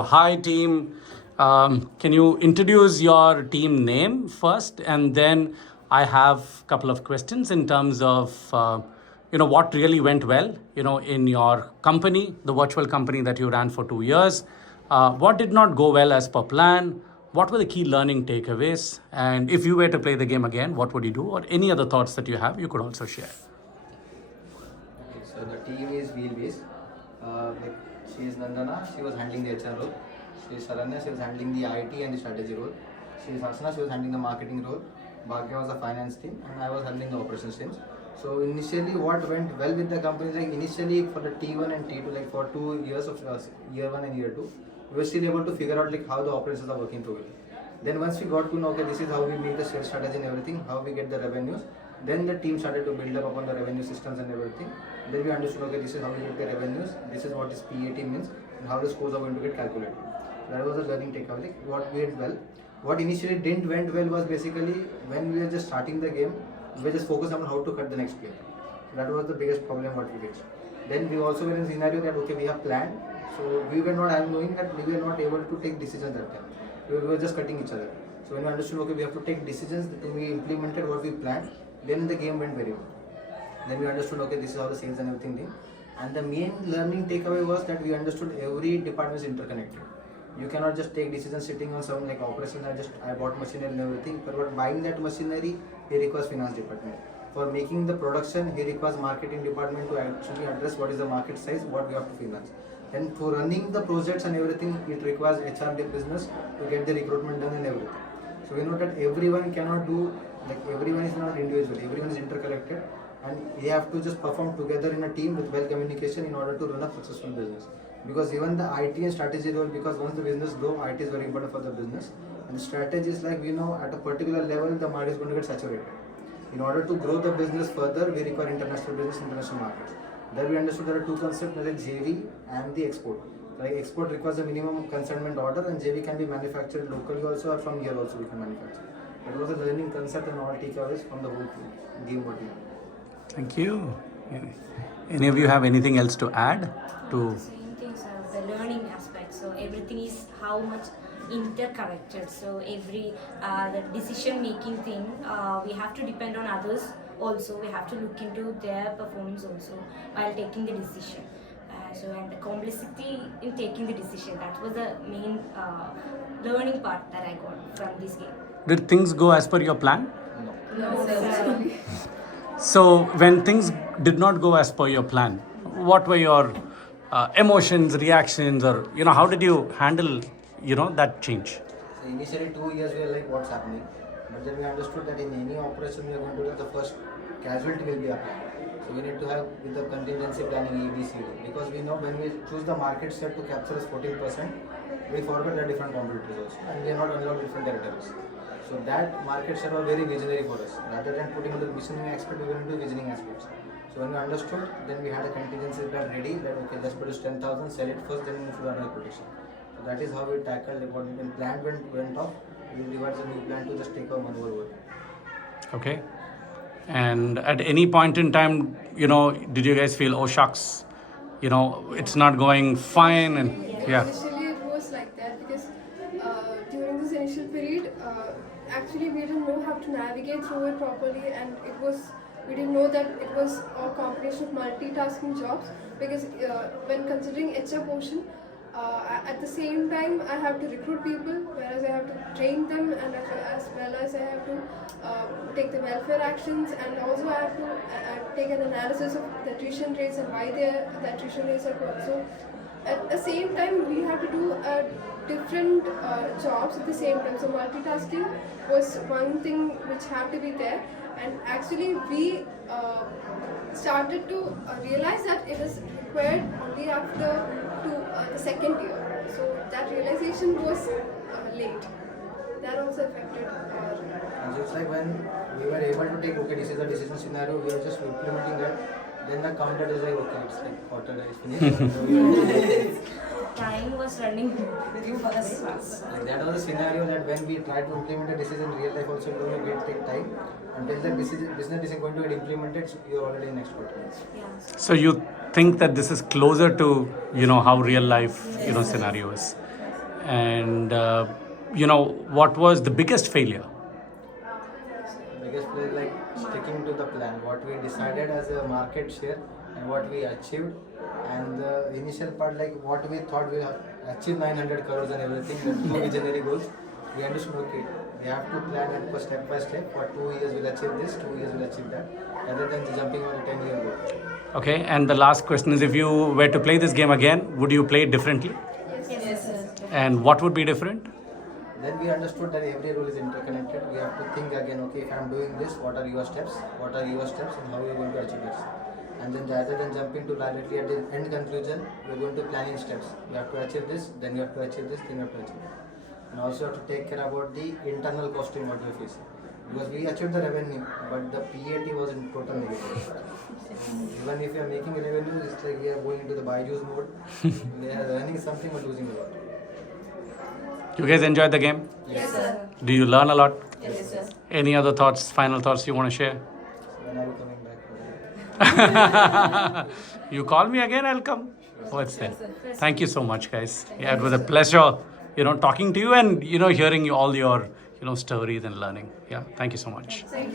Hi, team. Can you introduce your team name first, and then I have a couple of questions in terms of what really went well, in your company, the virtual company that you ran for 2 years. What did not go well as per plan? What were the key learning takeaways? And if you were to play the game again, what would you do? Or any other thoughts that you have, you could also share. Okay, so the team is wheel based. Like she is Nandana, she was handling the HR role. She is Saranya, she was handling the IT and the strategy role. She is Hasna, she was handling the marketing role. Bhagya was the finance team, and I was handling the operations teams. So initially, what went well with the company, like initially for the T1 and T2, like for 2 years of year 1 and year 2, we were still able to figure out like how the operations are working together. Then once we got to know, okay, this is how we make the sales strategy and everything, how we get the revenues. Then the team started to build up upon the revenue systems and everything. Then we understood, okay, this is how we get the revenues, this is what this PAT means, and how the scores are going to get calculated. So that was a learning takeaway. Like what went well. What initially didn't went well was basically when we were just starting the game, we were just focused on how to cut the next player. So that was the biggest problem what we faced. Then we also were in a scenario that okay, we have planned, so we were not knowing that we were not able to take decisions that time. We were just cutting each other. So when we understood, okay, we have to take decisions, then we implemented what we planned. Then the game went very well. Then we understood, okay, this is how the sales and everything did. And the main learning takeaway was that we understood every department is interconnected. You cannot just take decisions sitting on some like operations. I bought machinery and everything. But buying that machinery, he requires finance department. For making the production, he requires marketing department to actually address what is the market size, what we have to finance. And for running the projects and everything, it requires HR business to get the recruitment done and everything. So we know that everyone cannot do, like everyone is not individual, everyone is interconnected, and we have to just perform together in a team with well communication in order to run a successful business. Because even the IT and strategy role, because once the business grow, IT is very important for the business. And the strategy is like, we know at a particular level, the market is going to get saturated. In order to grow the business further, we require international business, international markets. There we understood there are two concepts, like JV and the export. Like export requires a minimum consignment order, and JV can be manufactured locally also, or from here also we can manufacture. That was a learning concept and all takeaways from the whole game what we had. Thank you. Any of you have anything else to add to? Same things are the learning aspect. So everything is how much interconnected. So every the decision making thing, we have to depend on others. Also, we have to look into their performance also while taking the decision. And the complexity in taking the decision, that was the main learning part that I got from this game. Did things go as per your plan? No, sir. So when things did not go as per your plan, what were your emotions, reactions, or how did you handle that change? So initially 2 years we were like, what's happening? But then we understood that in any operation we are going to do, the first casualty will be applied. So we need to have with the contingency planning A, B, C, D. Because we know when we choose the market share to capture as 14%, we forget the different competitors also, and we are not allowed different territories. So that market share was very visionary for us. Rather than putting on the visioning aspect, we went into visioning aspects. So when we understood, then we had a contingency plan ready that okay, let's produce 10,000, sell it first, then move to another production. So that is how we tackled what when plan went off. We devised a new plan to just take our maneuver. Okay. And at any point in time, did you guys feel, oh shucks, it's not going fine? And yeah. Initially it was like that because during this initial period, actually we didn't know how to navigate through it properly, and we didn't know that it was a combination of multitasking jobs, because when considering HR portion, at the same time I have to recruit people, whereas I have to train them, and as well as I have to take the welfare actions, and also I have to take an analysis of the attrition rates and why the attrition rates are good. So at the same time we have to do different jobs at the same time. So multitasking was one thing which had to be there, and actually we started to realize that it is required only after the second year. So that realization was late. That also affected our... And so it's like when we were able to take, okay, this is a decision scenario, we are just implementing that. Then the counter is like, okay, it's like quarter is finished. Time was running very fast. Like that was a scenario that when we try to implement a decision in real life also it will take time. Until the business is going to get implemented, so you're already in next quarter. Yeah. So you think that this is closer to how real life scenario is? And what was the biggest failure? Biggest play like sticking to the plan, what we decided as a market share and what we achieved, and the initial part like what we thought we have achieved 900 crores and everything, the two visionary goals. We understood okay, we have to plan and go step by step. For 2 years we'll achieve this, 2 years we'll achieve that, rather than jumping on a 10-year goal. Okay, and the last question is, if you were to play this game again, would you play it differently? Yes, sir. And what would be different? Then we understood that every role is interconnected. We have to think again, okay, if I'm doing this, what are your steps? What are your steps and how are you going to achieve this? And then rather than jumping to directly at the end conclusion, we're going to plan in steps. You have to achieve this, then you have to achieve this, then you have to achieve. And also have to take care about the internal costing what we face. Because we achieved the revenue, but the PAT was in total negative. Even if you are making revenue, it's like we are going into the buy juice mode. We are earning something but losing a lot. You guys enjoyed the game? Yes, sir. Do you learn a lot? Yes, sir. Any other thoughts, final thoughts you want to share? When are you coming back? You call me again, I'll come. What's that? Thank you so much, guys. Yeah, it was a pleasure, talking to you and, hearing all your, stories and learning. Yeah, thank you so much. Thank you.